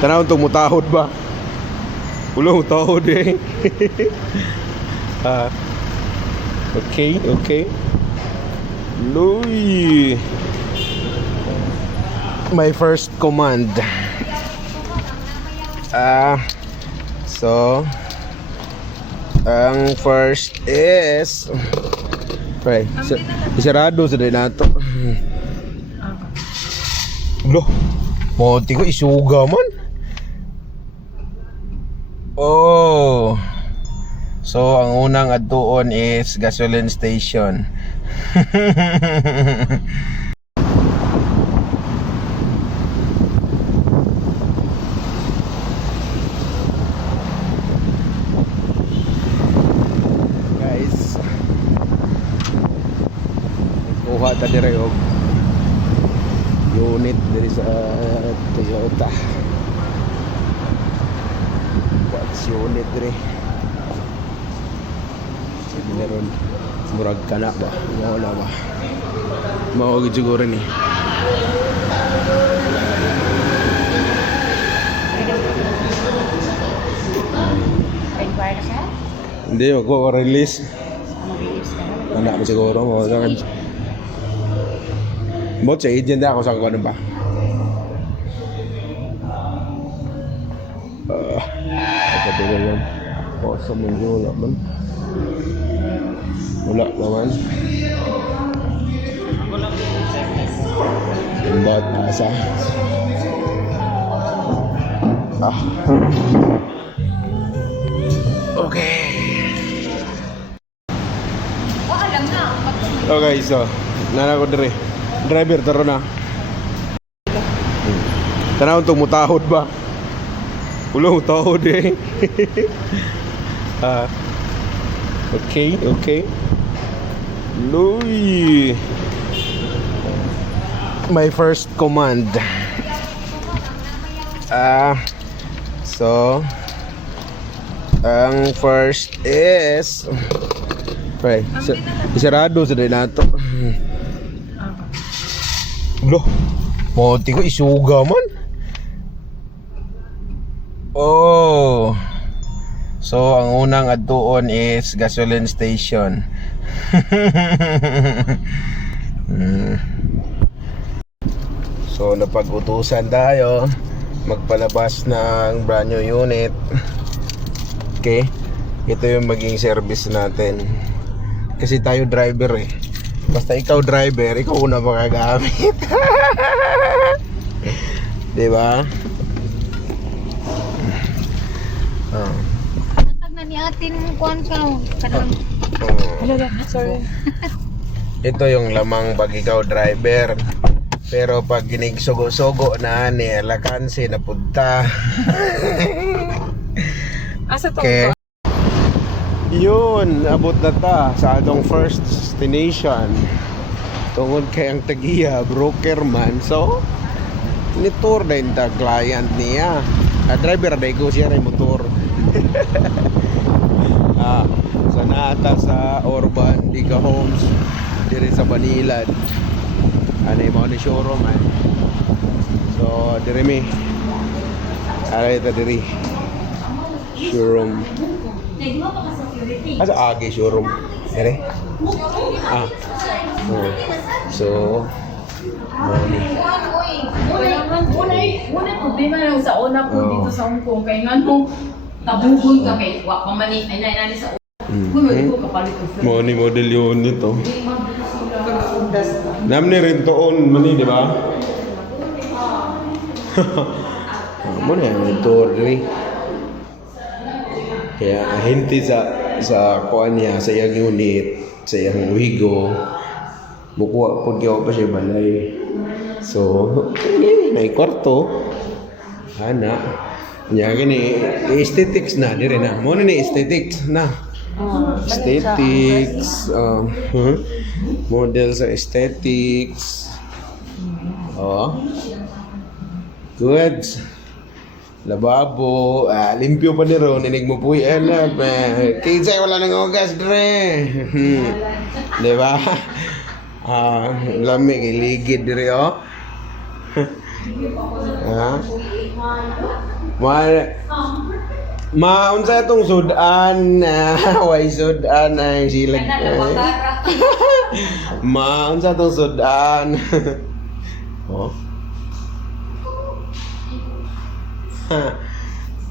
Tanaw itong mutahod ba? Ulo mutahod eh. Okay, okay. Luy. My first command. So ang first is pre, isarado sa din nato. Loh, moti ko isuga man. Oh. So ang unang adtuon is gasoline station. Guys, kuha ta dire og unit diri sa Toyota. What's unit dire? Sige na ron. Murag ka na ba? Wala ba? Mawagid siguro ni. Hindi, magpo-release. Anak mo siguro. Bot sa agent ako sa kung ano ba? Kapag yan. O, sa mga wala man. Wala naman. Ba't asa? Okay. Okay, so nana ko dire. Driver taro na. Tanaw itong mutahod ba? Ulo mutahod eh. Okay, okay. Luy. My first command. So ang first is pre, isarado sa din nato. Loh, moti ko isuga man. Oh. So ang unang adtuon is gasoline station. So napag-utusan tayo magpalabas ng brand new unit. Okay, ito yung maging service natin. Kasi tayo driver eh. Basta ikaw driver, ikaw una makagamit. Diba? Natag na ni atin kuan ka kanang. Sorry. Ito yung lamang pag ikaw driver. Pero pag ginigsugo-sugo na ni alakansi na punta. Asa to? Okay. Yun, abot na ta sa atong first destination. Tungod kay ang tagiya broker man. So nitur na yung client niya. Driver na ko siya rin motor. So naata sa Urban Diga Homes diri sa Banilad. Ano yung mga showroom eh. So diri mi aray ta diri showroom. Asa agi showroom diri? So Muna problema lang sa una po dito sa Hong Kong kay ngano tabugon ka kay wa pa man ay nani sa Kuno ko kapalit ko. Money model yun nito. Namni rin toon mani, di ba? Muna yung tour diri. Kaya hinti sa kuan niya sa iyang unit, sa iyang wigo. Bukuha po kaya pa siya balay. So, may kwarto. Ana. Nya gani aesthetics na dire na. Mo ni aesthetics na. Aesthetics, model sa aesthetics. Good. Lababo, limpyo pa niro, ninig mo po yan. Kinsay wala nang ogas dire. Di ba? Lamig, iligid dire, oh. Maunsa itong sudan, way sudan ay silag. Maunsa itong sudan. Oh.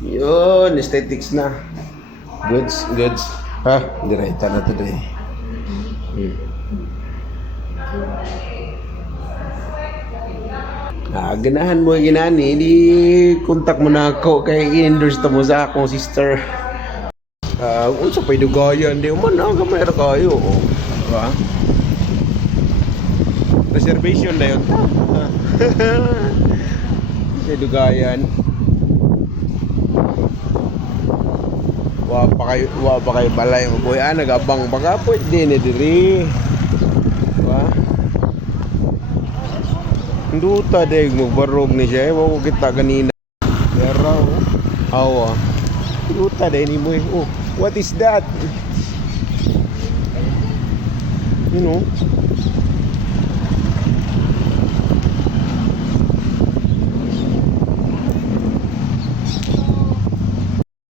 Yun, aesthetics na. Goods. Ha, direkta na today. Ganahan mo ginani, di kontak mo na ako kay i-endorse mo sa akong sister. Unsa pa'y dugayan, di man ang gamay ra kayo. Diba? Reservation na yun. Sa dugayan. Wa pa kayo balay mo boy. Nagabang baka pwede na diri. Diba? Duta dahil magbarog ni siya. Ewan ko kita kanina. Pero, awa. Duta dahil ni mo eh. Oh, what is that? You know?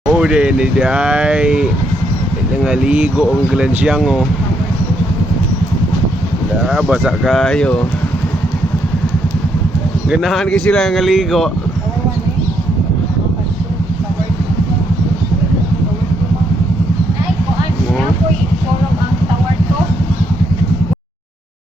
Oh, dahil ni Day. Nangaligo ang glansyang oh. Basa kayo. Ganahan kasi sila ng ligo.